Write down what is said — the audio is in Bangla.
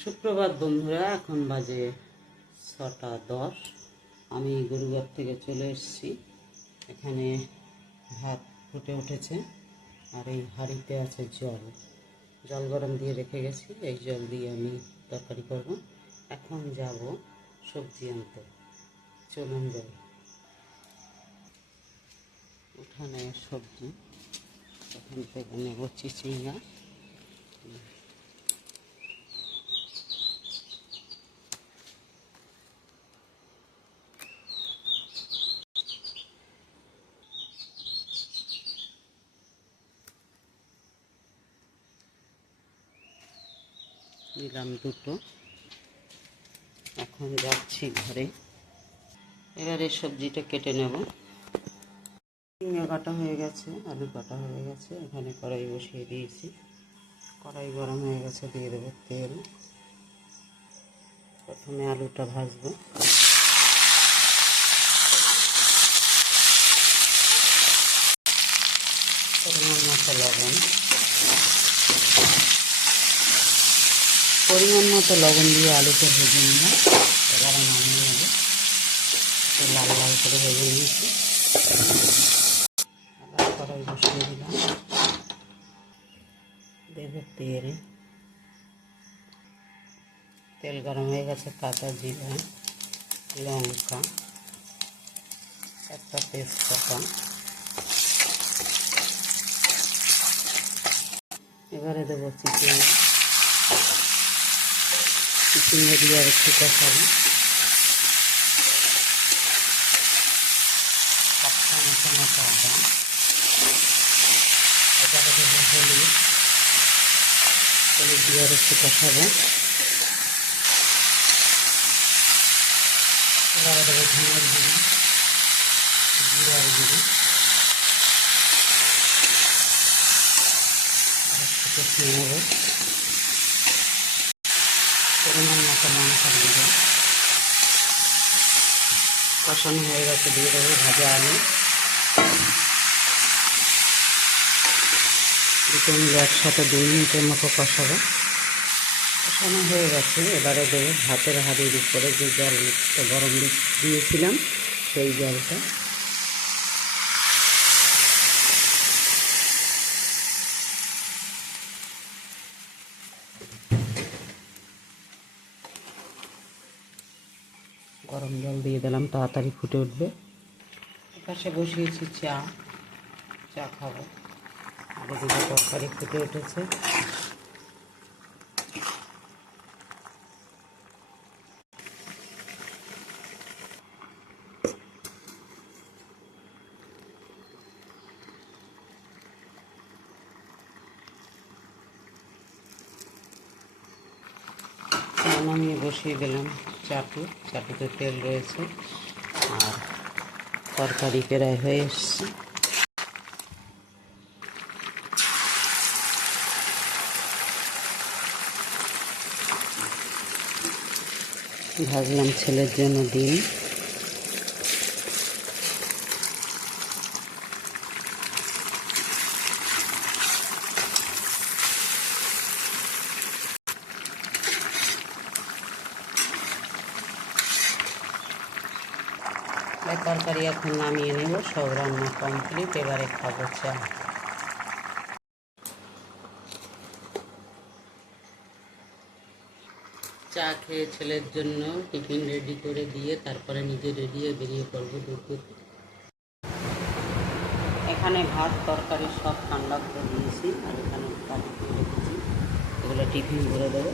সুপ্রভাত বন্ধুরা, এখন বাজে 6টা 10। আমি গরুঘাট থেকে চলে এসেছি। এখানে ভাত ফুটে উঠেছে আর এই হাঁড়িতে আছে জল গরম দিয়ে রেখে গেছি। এই জল দিয়ে আমি তরকারি করব। এখন যাব সবজি আনতে। চলুন যাই। উঠানে সবজি, এখান থেকে নেব চিচিঙ্গা। নিলাম দুটো। এখন যাচ্ছি ঘরে। এবারে সবজিটা কেটে নেব। ঝিঙে কাটা হয়ে গেছে, আলু কাটা হয়ে গেছে। এখানে কড়াই বসিয়ে দিয়েছি। কড়াই গরম হয়ে গেছে, দিয়ে দেবো তেল। প্রথমে আলুটা ভাজবো। পরিমাণ মতো লবণ দিয়ে আলুটা ভেজে নিলাম। এবারে নামিয়ে নেব। লাল লাল করে ভেজে নিয়েছি। আবার কড়াই বসিয়ে দিলাম। দেবো তেল। তেল গরম হয়ে গেছে। কাঁচা জিরা, লঙ্কা, একটা তেজপাতা। এবারে দেবো চিচিঙ্গা দিয়ে আর একটু কষাবো। মতো আদা। এবারে দেবো হলুদ দিয়ে আর একটু কষাবো। এবারে দেবো ধনের গুঁড়ি, জিরার গুঁড়ি, কষিয়ে নেব। পরিমাণ মতো লঙ্কার গুঁড়ো। কষানো হয়ে গেছে, দিয়ে দেবো ভাজা আলু। দুটো মিলে একসাথে 2 মিনিটের মতো কষাবো। কষানো হয়ে গেছে। এবারে দেবো ভাতের হাঁড়ির উপরে যে জলটা গরম দিয়েছিলাম, সেই জলটা। গরম জল দিয়ে দিলাম, তাড়াতাড়ি ফুটে উঠবে। পাশে বসিয়েছি চা খাবো। এদিকে তরকারি ফুটে উঠেছে। নামিয়ে বসিয়ে দিলাম চাটুতে তেল রয়েছে আর তরকারি প্রায় হয়ে এসছে। ভাজলাম ছেলের জন্য ডিম। তরকারি এখন নামিয়ে নেব। সব রান্না কমপ্লিট। এবারে খাবো চা। চা খেয়ে ছেলের জন্য টিফিন রেডি করে দিয়ে তারপরে নিজে রেডি হয়ে বেরিয়ে পড়বো দুপুর। এখানে ভাত তরকারি সব ঠান্ডা করে দিয়েছি আর এখানে কাটি করে রেখেছি। এগুলো টিফিন ভরে দেবো।